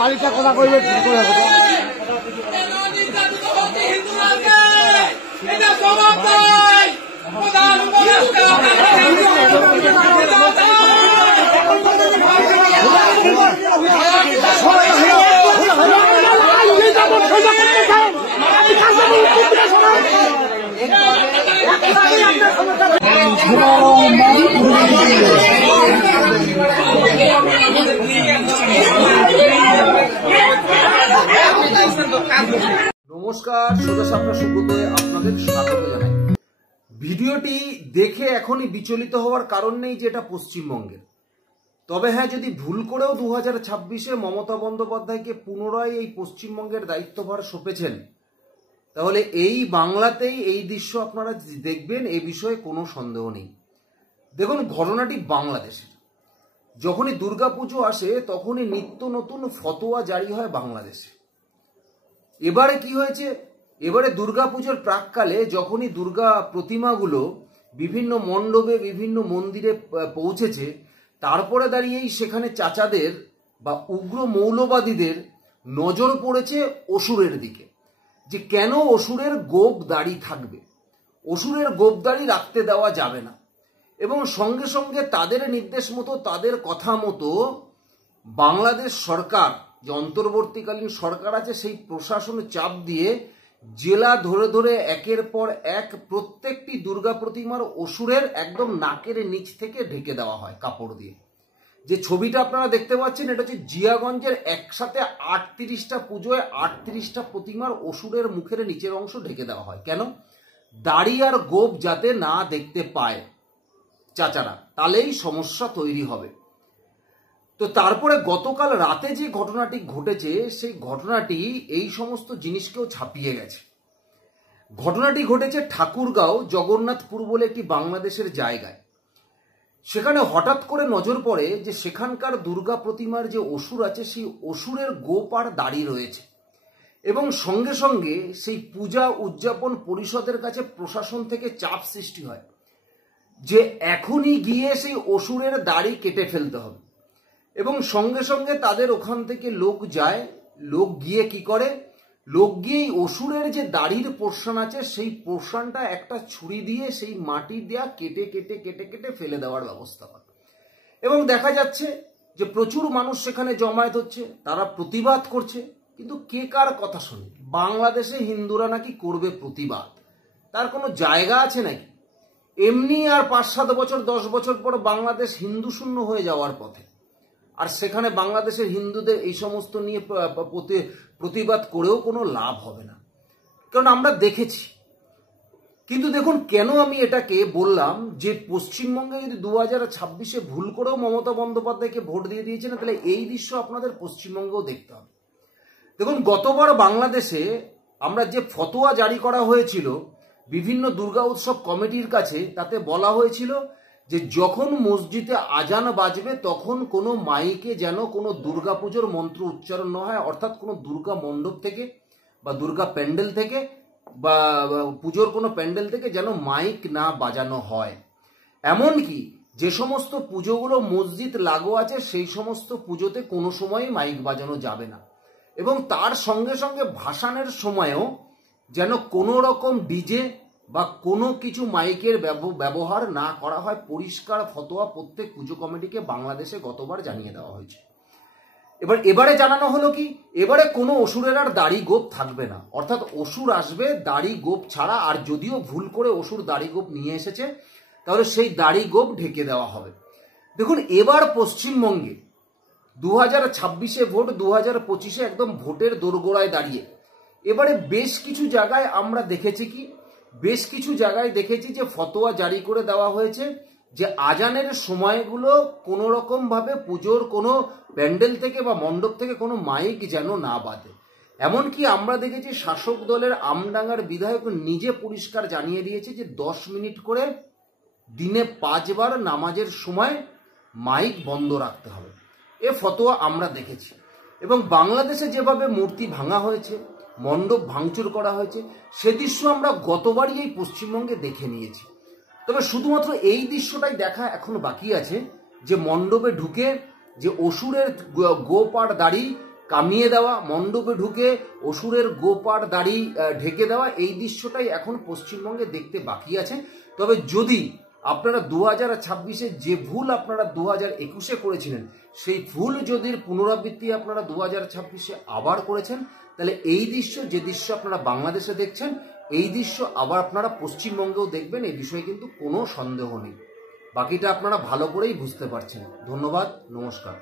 মালিকটা কথা কইলে নমস্কার, সোজা সাপটা সুব্রতয়ে আপনাদের স্বাগত জানাই। ভিডিওটি দেখে এখনই বিচলিত হওয়ার কারণ নেই যে এটা পশ্চিমবঙ্গের। তবে হ্যাঁ, যদি ভুল করেও 2026-এ মমতা বন্দ্যোপাধ্যায়কে পুনরায় এই পশ্চিমবঙ্গের দায়িত্বভার সঁপেছেন, তাহলে এই বাংলাতেই এই দৃশ্য আপনারা দেখবেন, এ বিষয়ে কোনো সন্দেহ নেই। দেখুন, ঘটনাটি বাংলাদেশের। যখনই দুর্গাপুজো আসে তখনই নিত্য নতুন ফতোয়া জারি হয় বাংলাদেশে। এবারে কি হয়েছে, এবারে দুর্গাপুজোর প্রাককালে যখনই দুর্গা প্রতিমাগুলো বিভিন্ন মণ্ডপে বিভিন্ন মন্দিরে পৌঁছেছে, তারপরে দাঁড়িয়েই সেখানে চাচাদের বা উগ্র মৌলবাদীদের নজর পড়েছে অসুরের দিকে, যে কেন অসুরের গোপ দাড়ি থাকবে, অসুরের গোপ দাড়ি রাখতে দেওয়া যাবে না। এবং সঙ্গে সঙ্গে তাদের নির্দেশ মতো, তাদের কথা মতো বাংলাদেশ সরকার, যে অন্তর্বর্তীকালীন সরকার আছে, সেই প্রশাসন চাপ দিয়ে জেলা ধরে ধরে একের পর এক প্রত্যেকটি দুর্গা প্রতিমার অসুরের একদম নাকের নিচ থেকে ঢেকে দেওয়া হয় কাপড় দিয়ে। যে ছবিটা আপনারা দেখতে পাচ্ছেন, এটা হচ্ছে জিয়াগঞ্জের। একসাথে 38টা পুজোয় 38টা প্রতিমার অসুরের মুখের নিচের অংশ ঢেকে দেওয়া হয়। কেন? দাড়ি আর গোপ যাতে না দেখতে পায় চাচারা, তাহলেই সমস্যা তৈরি হবে। তো তারপরে গতকাল রাতে যে ঘটনাটি ঘটেছে, সেই ঘটনাটি এই সমস্ত জিনিসকেও ছাপিয়ে গেছে। ঘটনাটি ঘটেছে ঠাকুরগাঁও জগন্নাথপুর বলে একটি বাংলাদেশের জায়গায়। সেখানে হঠাৎ করে নজর পড়ে যে সেখানকার দুর্গা প্রতিমার যে অসুর আছে, সেই অসুরের গোপ আর দাড়ি রয়েছে। এবং সঙ্গে সঙ্গে সেই পূজা উদযাপন পরিষদের কাছে প্রশাসন থেকে চাপ সৃষ্টি হয় যে এখনই গিয়ে সেই অসুরের দাড়ি কেটে ফেলতে হবে। এবং সঙ্গে সঙ্গে তাদের ওখান থেকে লোক যায়। লোক গিয়ে কি করে, লোক গিয়ে অসুরের যে দাড়ির পোর্শন আছে সেই পোর্শনটা একটা ছুরি দিয়ে সেই মাটি দেওয়া কেটে কেটে কেটে কেটে ফেলে দেওয়ার ব্যবস্থা করে। এবং দেখা যাচ্ছে যে প্রচুর মানুষ সেখানে জমায়েত হচ্ছে, তারা প্রতিবাদ করছে, কিন্তু কে কার কথা শোনে? বাংলাদেশে হিন্দুরা নাকি করবে প্রতিবাদ, তার কোনো জায়গা আছে নাকি? এমনি আর 5-7 বছর 10 বছর পর বাংলাদেশ হিন্দু শূন্য হয়ে যাওয়ার পথে, আর সেখানে বাংলাদেশের হিন্দুদের এই সমস্ত নিয়ে প্রতিবাদ করেও কোনো লাভ হবে না, কারণ আমরা দেখেছি। কিন্তু দেখুন, কেন আমি এটাকে বললাম যে পশ্চিমবঙ্গে যদি 2026-এ ভুল করেও মমতা বন্দ্যোপাধ্যায়কে ভোট দিয়ে দিয়েছেন, তাহলে এই দৃশ্য আপনাদের পশ্চিমবঙ্গেও দেখতে হবে। দেখুন, গতবার বাংলাদেশে আমরা যে ফতোয়া জারি করা হয়েছিল বিভিন্ন দুর্গা উৎসব কমিটির কাছে, তাতে বলা হয়েছিল যে যখন মসজিদে আজান বাজবে তখন কোনো মাইকে যেন কোনো দুর্গাপুজোর মন্ত্র উচ্চারণ না হয়, অর্থাৎ কোনো দুর্গা মণ্ডপ থেকে বা দুর্গা প্যান্ডেল থেকে বা পুজোর কোনো প্যান্ডেল থেকে যেন মাইক না বাজানো হয়। এমনকি যে সমস্ত পুজোগুলো মসজিদ লাগো আছে সেই সমস্ত পুজোতে কোনো সময়ই মাইক বাজানো যাবে না, এবং তার সঙ্গে সঙ্গে ভাসানের সময়ও যেন কোনো রকম ডিজে বা কোনো কিছু মাইকের ব্যবহার না করা হয়। পরিষ্কার ফতোয়া প্রত্যেক পুজো কমিটিকে বাংলাদেশে গতবার জানিয়ে দেওয়া হয়েছে। এবারে জানানো হলো কি, এবারে কোনো অসুরের আর দাড়ি গোপ থাকবে না, অর্থাৎ অসুর আসবে দাড়ি গোপ ছাড়া, আর যদিও ভুল করে অসুর দাড়ি গোপ নিয়ে এসেছে তাহলে সেই দাড়ি গোপ ঢেকে দেওয়া হবে। দেখুন, এবার পশ্চিমবঙ্গে 2026-এ ভোট, 2025-এ একদম ভোটের দোরগোড়ায় দাঁড়িয়ে এবারে বেশ কিছু জায়গায় আমরা দেখেছি কি, বেশ কিছু জায়গায় দেখেছি যে ফতোয়া জারি করে দেওয়া হয়েছে যে আজানের সময়গুলো কোনো রকম ভাবে পুজোর কোনো প্যান্ডেল থেকে বা মণ্ডপ থেকে কোনো মাইক যেন না বাজে। এমনকি আমরা দেখেছি শাসক দলের আমডাঙ্গার বিধায়ক নিজে পরিষ্কার জানিয়ে দিয়েছে যে 10 মিনিট করে দিনে 5 বার নামাজের সময় মাইক বন্ধ রাখতে হবে। এ ফতোয়া আমরা দেখেছি। এবং বাংলাদেশে যেভাবে মূর্তি ভাঙা হয়েছে, মণ্ডপ ভাঙচুর করা হয়েছে, সে দৃশ্য আমরা গতবারই এই পশ্চিমবঙ্গে দেখে নিয়েছি। তবে শুধুমাত্র এই দৃশ্যটাই দেখা এখনো বাকি আছে, যে মণ্ডপে ঢুকে যে অসুরের গোপ আর দাড়ি কামিয়ে দেওয়া, মণ্ডপে ঢুকে অসুরের গোপ আর দাড়ি ঢেকে দেওয়া, এই দৃশ্যটাই এখন পশ্চিমবঙ্গে দেখতে বাকি আছে। তবে যদি আপনারা 2026-এ যে ভুল আপনারা 2021-এ করেছিলেন, সেই ভুল যদি পুনরাবৃত্তি আপনারা 2026-এ আবার করেছেন, তাহলে এই দৃশ্য, যে দৃশ্য আপনারা বাংলাদেশে দেখছেন, এই দৃশ্য আবার আপনারা পশ্চিমবঙ্গেও দেখবেন, এই বিষয়ে কিন্তু কোনো সন্দেহ নেই। বাকিটা আপনারা ভালো করেই বুঝতে পারছেন। ধন্যবাদ, নমস্কার।